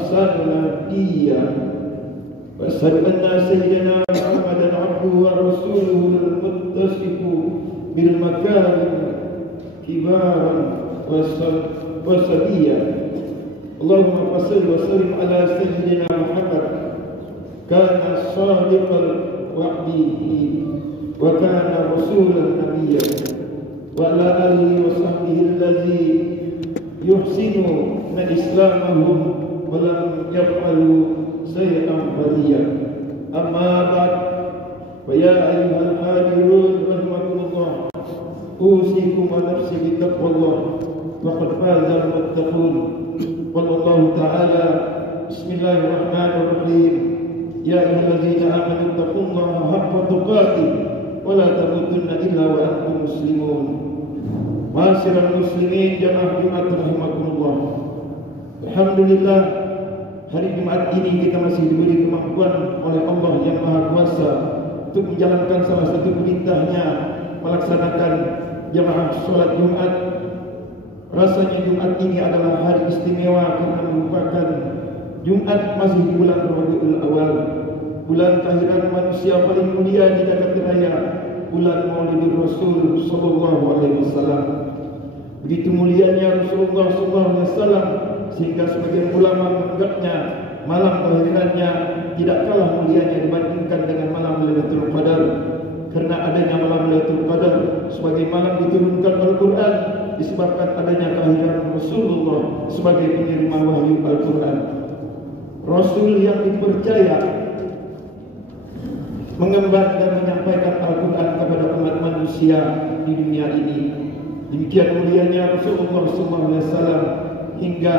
وأحسن هديا وأشهد أن سيدنا محمدا عبده ورسوله المتصف بالمكارم كبارا وصبيا. اللهم صل وسلم على سيدنا محمد كان صادق الوعد وكان رسولا نبيا وعلى آله وصحبه الذي يحسنون إسلامهم ولم يفعلوا شيئا فظيعا. أما بعد فيا أيها الحاضرون رحمكم الله أوصيكم ونفسي بتقوى الله وقد فاز المتقون. قال الله تعالى بسم الله الرحمن الرحيم يا أيها الذين آمنوا اتقوا الله حق تقاته ولا تموتن إلا وأنتم مسلمون. Ma'asyiral muslimin jamaah Jumat rahimakumullah. Alhamdulillah, hari Jumat ini kita masih diberi kemampuan oleh Allah yang Maha Kuasa untuk menjalankan salah satu perintahnya, melaksanakan jamaah sholat Jumat. Rasanya Jumat ini adalah hari istimewa karena merupakan Jumat masih di bulan Rabiul Awal, bulan kelahiran manusia paling mulia di jagat raya, bulan Maulidur Rasul sallallahu alaihi wasallam. Begitu mulianya Rasulullah sallallahu alaihi wasallam sehingga sebagian ulama menganggapnya malam kelahirannya tidak kalah mulianya dibandingkan dengan malam Lailatul Qadar. Karena adanya malam Lailatul Qadar sebagai malam diturunkan Al-Qur'an, disebabkan adanya kelahiran Rasulullah sebagai penerima wahyu Al-Qur'an. Rasul yang dipercaya mengemban dan menyampaikan Al-Quran kepada umat manusia di dunia ini. Demikian mulianya Rasulullah SAW hingga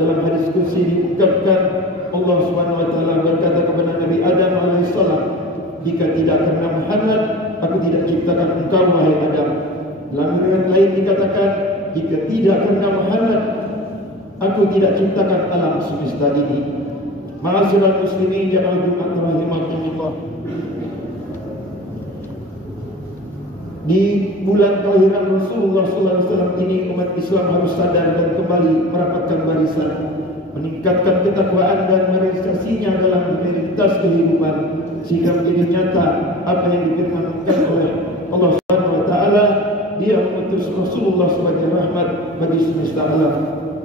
dalam hadis qudsi diungkapkan Allah Subhanahu wa taala berkata kepada Nabi Adam alaihissalam, jika tidak karena Muhammad aku tidak ciptakan engkau wahai Adam. Dalam riwayat lain dikatakan, jika tidak karena Muhammad aku tidak ciptakan alam semesta ini. Ma'asyiral muslimin jamaah Jumat rahimakumullah. Di bulan kelahiran Rasulullah SAW ini umat Islam harus sadar dan kembali merapatkan barisan, meningkatkan ketakwaan dan merealisasinya dalam realitas kehidupan sehingga menjadi nyata apa yang difirmankan oleh Allah Subhanahu wa taala. Dia mengutus Rasulullah sebagai rahmat bagi semesta alam.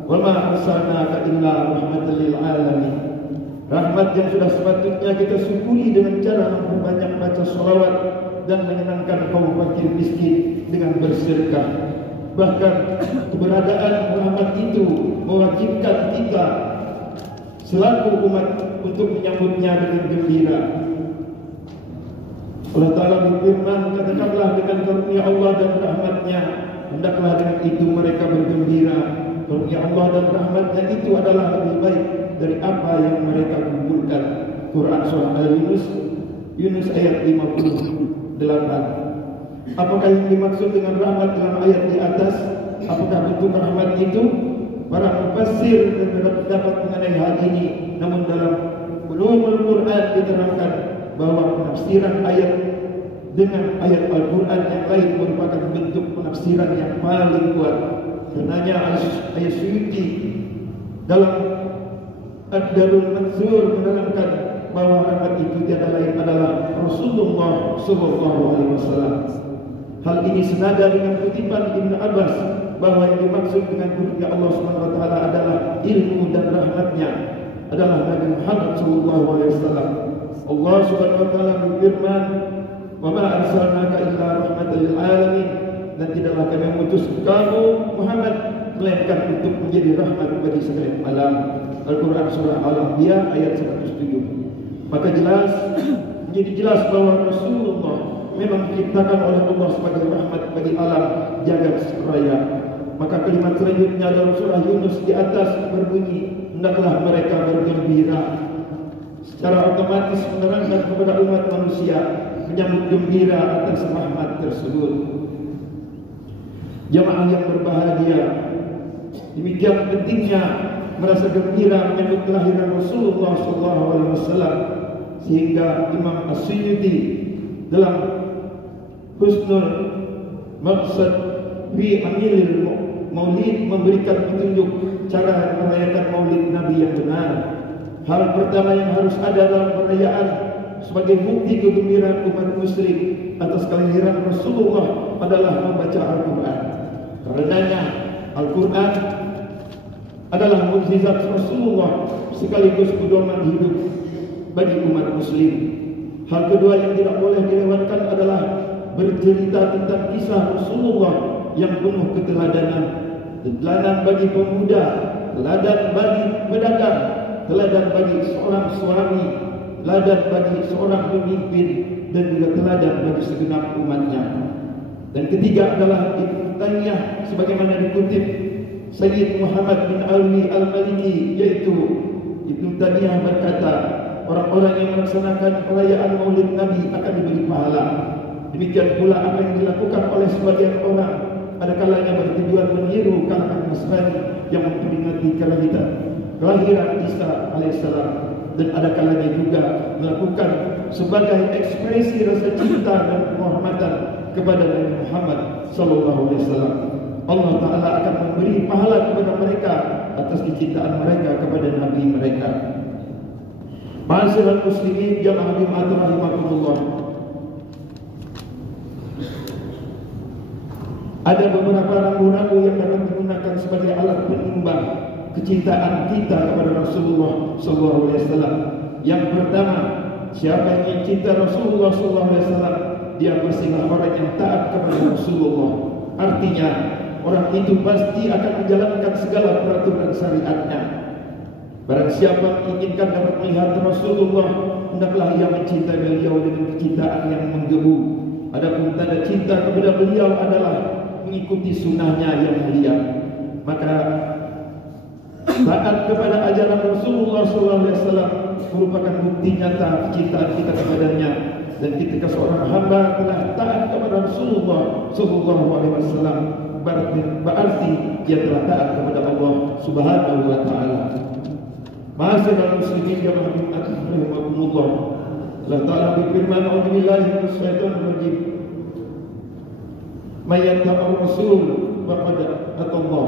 Wa ma arsalnaka illa rahmatan lil alamin. Rahmat yang sudah sepatutnya kita syukuri dengan cara memperbanyak baca sholawat dan menyenangkan kaum fakir miskin dengan bersedekah. Bahkan keberadaan rahmat itu mewajibkan kita selaku umat untuk menyambutnya dengan gembira. Allah Ta'ala berfirman, katakanlah dengan karunia Allah dan rahmatnya, hendaklah dengan itu mereka bergembira. Karunia Allah dan rahmatnya itu adalah lebih baik dari apa yang mereka kumpulkan. Quran Surah Al-Yunus ayat 58. Apakah yang dimaksud dengan rahmat dalam ayat di atas? Apakah bentuk rahmat itu? Para mufassir berbeda pendapat mengenai hal ini. Namun dalam Ulumul Quran diterangkan bahwa penafsiran ayat dengan ayat Al-Quran yang lain merupakan bentuk penafsiran yang paling kuat. Karenanya ayat Suyuti dalam Ad-Darul Mansur menerangkan bahwa rahmat itu tiada lain adalah Rasulullah sallallahu alaihi wasallam. Hal ini senada dengan kutipan Ibn Abbas bahwa yang dimaksud dengan karunia Allah Subhanahu wa taala adalah ilmu dan rahmatnya adalah Nabi Muhammad sallallahu alaihi wasallam. Allah Subhanahu wa taala berfirman, "Wa ma arsalnaka illa rahmatan lil alamin." Dan tidaklah kami mengutus kamu Muhammad melainkan untuk menjadi rahmat bagi sekalian alam. Al-Quran Surah Al-Anbiya ayat 107. Maka menjadi jelas bahwa Rasulullah memang diciptakan oleh Allah sebagai rahmat bagi alam jagat raya. Maka kalimat selanjutnya dalam surah Yunus di atas berbunyi, hendaklah mereka bergembira. Secara otomatis menerangkan kepada umat manusia menyambut gembira atas rahmat tersebut. Jamaah yang berbahagia, demikian pentingnya merasa gembira menyambut kelahiran Rasulullah SAW, sehingga Imam As-Suyuti dalam Husnul Maqsad fi Amilil Maulid memberikan petunjuk cara merayakan Maulid Nabi yang benar. Hal pertama yang harus ada dalam perayaan sebagai bukti kegembiraan umat muslim atas kelahiran Rasulullah adalah membaca Al-Quran. Karenanya Al-Quran adalah mukjizat Rasulullah sekaligus pedoman hidup bagi umat muslim. Hal kedua yang tidak boleh dilewatkan adalah bercerita tentang kisah Rasulullah yang penuh keteladanan. Teladan bagi pemuda, teladan bagi pedagang, teladan bagi seorang suami, teladan bagi seorang pemimpin, dan juga teladan bagi segenap umatnya. Dan ketiga adalah Ibnu Taimiyah sebagaimana dikutip Sayyid Muhammad bin Alwi Al-Maliki, yaitu Ibnu Taimiyah berkata, orang-orang yang melaksanakan perayaan Maulid Nabi akan diberi pahala. Demikian pula apa yang dilakukan oleh sebagian orang, ada kalanya bertujuan meniru kalangan Nasrani yang memperingati kelahiran Isa alaihissalam, dan ada kalanya juga melakukan sebagai ekspresi rasa cinta dan penghormatan kepada Nabi Muhammad sallallahu alaihi wasallam. Allah Ta'ala akan memberi pahala kepada mereka atas kecintaan mereka kepada Nabi mereka. Ma'asyiral muslimin jamaah Jumat rahimakumullah. Ada beberapa rambu-rambu yang dapat digunakan sebagai alat penimbang kecintaan kita kepada Rasulullah sallallahu alaihi wasallam. Yang pertama, siapa yang mencinta Rasulullah sallallahu alaihi wasallam, dia pastilah orang yang taat kepada Rasulullah. Artinya, orang itu pasti akan menjalankan segala peraturan syariatnya. Barang siapa menginginkan dapat melihat Rasulullah, hendaklah ia mencintai beliau dengan kecintaan yang menggebu. Adapun tanda cinta kepada beliau adalah mengikuti sunnahnya yang mulia. Maka taat kepada ajaran Rasulullah SAW merupakan bukti nyata kecintaan kita kepadanya. Dan ketika seorang hamba telah taat kepada Rasulullah SAW, berarti dia telah taat kepada Allah Subhanahu wa Ta'ala. Ma'asyiral muslimin jamaah Jumat rahimakumullah. Allah Ta'ala berfirman, "A'udzubillahi minasyaitonir rajim. May yattaqir rasul faqad atallah."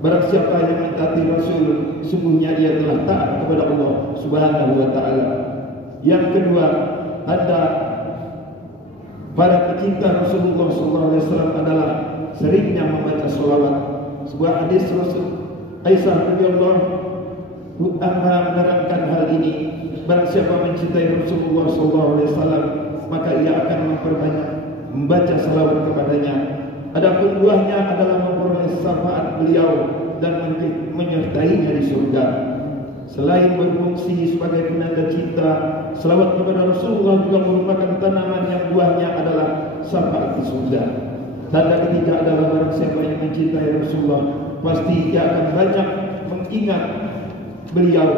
Barang siapa yang mentaati Rasul, sungguhnya dia telah taat kepada Allah Subhanahu wa Ta'ala. Yang kedua, ada para pecinta Rasulullah SAW adalah seringnya membaca sholawat. Sebuah hadis Rasul Aisyah radhiyallahu anha menerangkan hal ini. Barang siapa mencintai Rasulullah SAW, maka ia akan memperbanyak membaca salawat kepadanya. Adapun buahnya adalah memperoleh syafaat beliau dan menyertainya di surga. Selain berfungsi sebagai penanda cinta, salawat kepada Rasulullah juga merupakan tanaman yang buahnya adalah syafaat di surga. Tanda ketiga adalah barang siapa yang mencintai Rasulullah, pasti ia akan banyak mengingat beliau,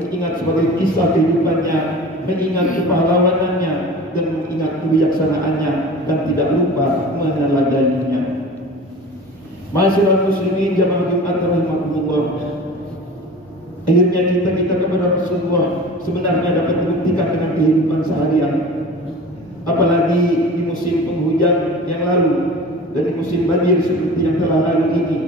mengingat sebagai kisah kehidupannya, mengingat kepahlawanannya, dan mengingat kebijaksanaannya, dan tidak lupa meneladaninya. Ma'asyiral muslimin jamaah Jumat rahimakumullah. Akhirnya cinta kita kepada Rasulullah sebenarnya dapat dibuktikan dengan kehidupan seharian. Apalagi di musim penghujan yang lalu dan di musim banjir seperti yang telah lalu ini,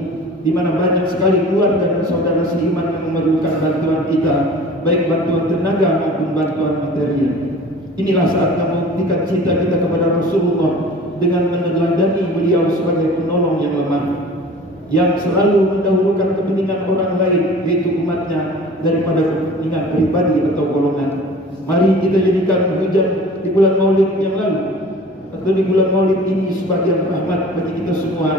di mana banyak sekali keluarga dan saudara seiman yang memerlukan bantuan kita, baik bantuan tenaga maupun bantuan material. Inilah saatnya membuktikan cinta kita kepada Rasulullah dengan meneladani beliau sebagai penolong yang lemah, yang selalu mendahulukan kepentingan orang lain, yaitu umatnya, daripada kepentingan pribadi atau golongan. Mari kita jadikan hujan di bulan Maulid yang lalu atau di bulan Maulid ini sebagai rahmat bagi kita semua.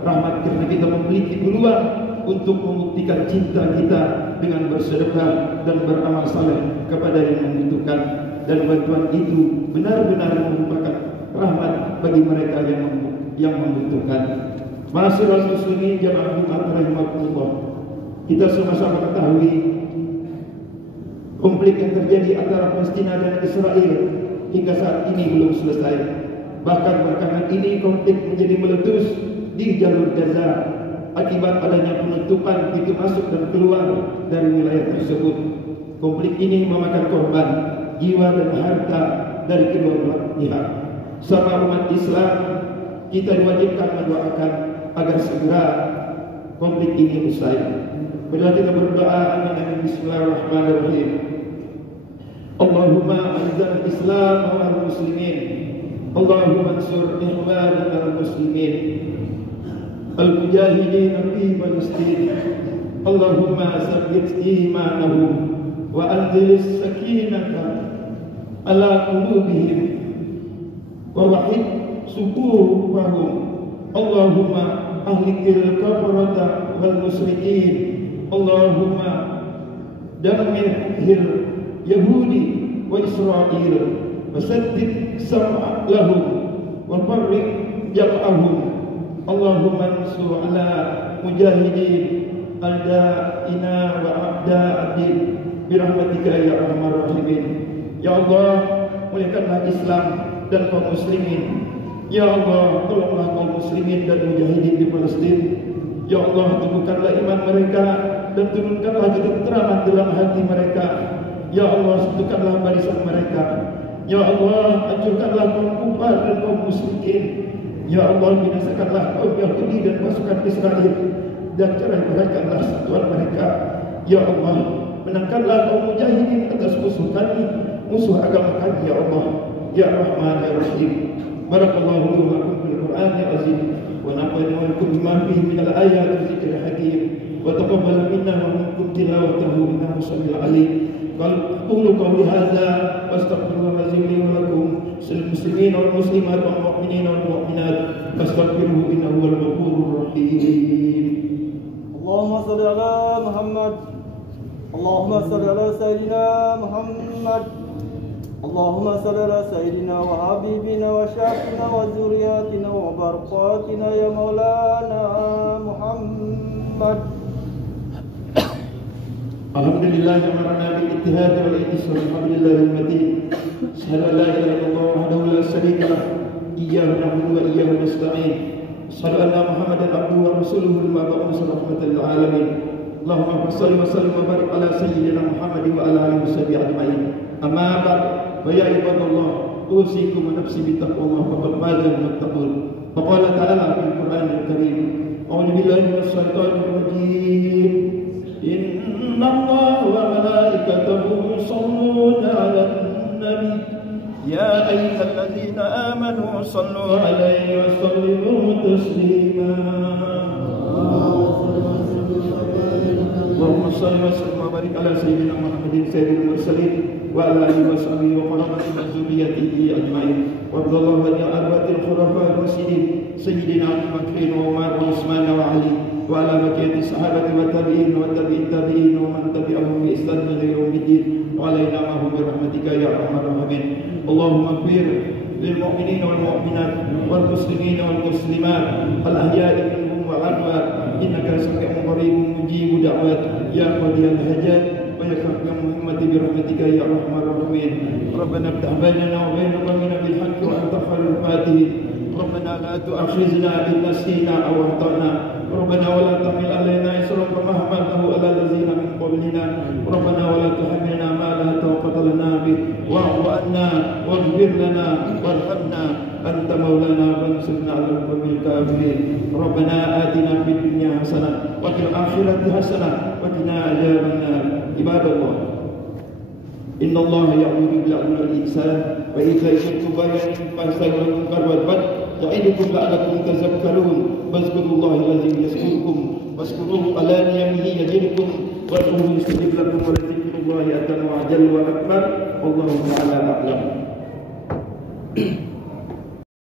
Rahmat karena kita memiliki peluang untuk membuktikan cinta kita dengan bersedekah dan beramal saleh kepada yang membutuhkan, dan bantuan itu benar-benar merupakan rahmat bagi mereka yang membutuhkan. Ma'asyiral muslimin jamaah Jumat rahimakumullah. Kita sama-sama ketahui konflik yang terjadi antara Palestina dan Israel hingga saat ini belum selesai. Bahkan belakangan ini konflik menjadi meletus di jalur Gaza akibat adanya penutupan pintu masuk dan keluar dari wilayah tersebut. Konflik ini memakan korban jiwa dan harta dari kedua belah pihak. Sama umat Islam, kita diwajibkan mendoakan agar segera konflik ini usai. Bila kita berdoa, amin. Bismillahirrahmanirrahim. Allahumma anzal Islam wal muslimin. Allahumma ansur ikhwanana al muslimin al-mujahidin fi Palestin. Allahumma sabbit imanahum wa anzil sakinata ala qulubihim wa wahid suburahum. Allahumma ahlikil kafarata wal musyrikin. Allahumma dammir Yahudi wa Israel wa saddid sam'a lahum wa farriq jam'ahum. Allahumma ansur ala mujahidin al-da'ina wa a'da'adin birahmatika ya arhamar rahimin. Ya Allah, muliakanlah Islam dan kaum muslimin. Ya Allah, tolonglah kaum muslimin dan mujahidin di Palestin. Ya Allah, teguhkanlah iman mereka dan turunkanlah ketenteraman dalam hati mereka. Ya Allah, satukanlah barisan mereka. Ya Allah, hancurkanlah kaum kufar dan kaum musyrikin. Ya Allah, binasakanlah kaum Yahudi dan pasukan Israel dan ceraikanlah satuan mereka. Ya Allah, menangkanlah kaum mujahidin atas musuh kami, musuh agama kami. Ya Allah, ya Rahman ya Rahim. Barakallahu li wa lakum fil Qur'anil azim wa nafa'ani wa lakum bima fihi min al-ayati wa dzikril hakim wa taqabbal minna wa minkum tilawatahu innahu samiul alim. Qulu qawli hadza wastaghfirullaha li wa lakum lil muslimin wal muslimat wal mu'minin wal mu'minat fastaghfiruhu innahu huwal ghafurur rahim. Allahumma shalli ala Muhammad. Allahumma shalli ala sayyidina Muhammad. Allahumma salli ala sayyidina wa habibina wa syafiina wa zuriyatina wa barakatina ya maulana Muhammad. Alhamdulillah amarna bil ittihad wal ihsan alhamdulillahil matin. Asyhadu an la ilaha illallah wahdahu la syarika lah. Iyyahu na'budu wa iyyahu nasta'in. Asyhadu anna Muhammadan abduhu wa rasuluhu al-mab'uts rahmatan lil alamin. Allahumma shalli wa sallim wa barik ala sayyidina Muhammad wa ala alihi washabihi ajma'in. Amma ba'd. Ya ibadallah, usikum wa nafsi bittaqwallah faqad faza al-muttaqun. Faqala ta'ala fil Qur'anil Karim, a'udzu billahi minasy syaithanir rajim. Innallaha wa malaikatahu yusholluna 'alan nabi ya ayyuhalladzina amanu shallu 'alaihi wa sallimu taslima. Allahumma shalli wa sallim wa barik ala sayyidina Muhammadin sayyidil mursalin wa ala alihi wa sahbihi wa qurrati dzurriyyatihi ajma'in. Wa radhiyallahu anhu arbatil khulafa'ir rasyidin sayyidina Abu Bakr wa Umar wa Utsman wa Ali wa ala baqiyati sahabati wa tabi'in wa tabi'in tabi'in wa man tabi'ahum bi ihsan ila yaumiddin wa alaina ma hum bi rahmatika ya arhamar rahimin. Allahumma ighfir lil mu'minina wal mu'minat wal muslimina wal muslimat al ahya'i minhum wal amwat innaka sami'un qaribun mujibud da'wat ya qadiyal hajat wa ya kaffir Muhammad bi rahmatika ya arhamar rahimin. Rabbana iftah bainana wa bain qawmina bil haqqi wa anta khairul fatihin. Rabbana la tu'akhizna in nasina aw akhtana. Rabbana wa la tahmil alaina isran kama hamaltahu ala allazina min qablina. Rabbana wa la tuhammilna ma la taqata lana bih wa'fu 'anna waghfir lana warhamna anta maulana fansurna 'alal qawmil kafirin. Rabbana atina fid dunya hasanah wa fil akhirati hasanah wa qina adzabannar. Ibadallah, innallaha ya'muru bil 'adli wal ihsan wa ita'i dzil qurba wa yanha 'anil munkar wal baghi ya'idukum la'allakum tadhakkarun. Fadhkurullaha alladzi yazkurukum washkuruhu 'ala ni'amihi yazidkum wad'uuhu yastajib lakum wa dzikrullahi akbar wa ajalla wa akbar. Wallahu ta'ala a'lam.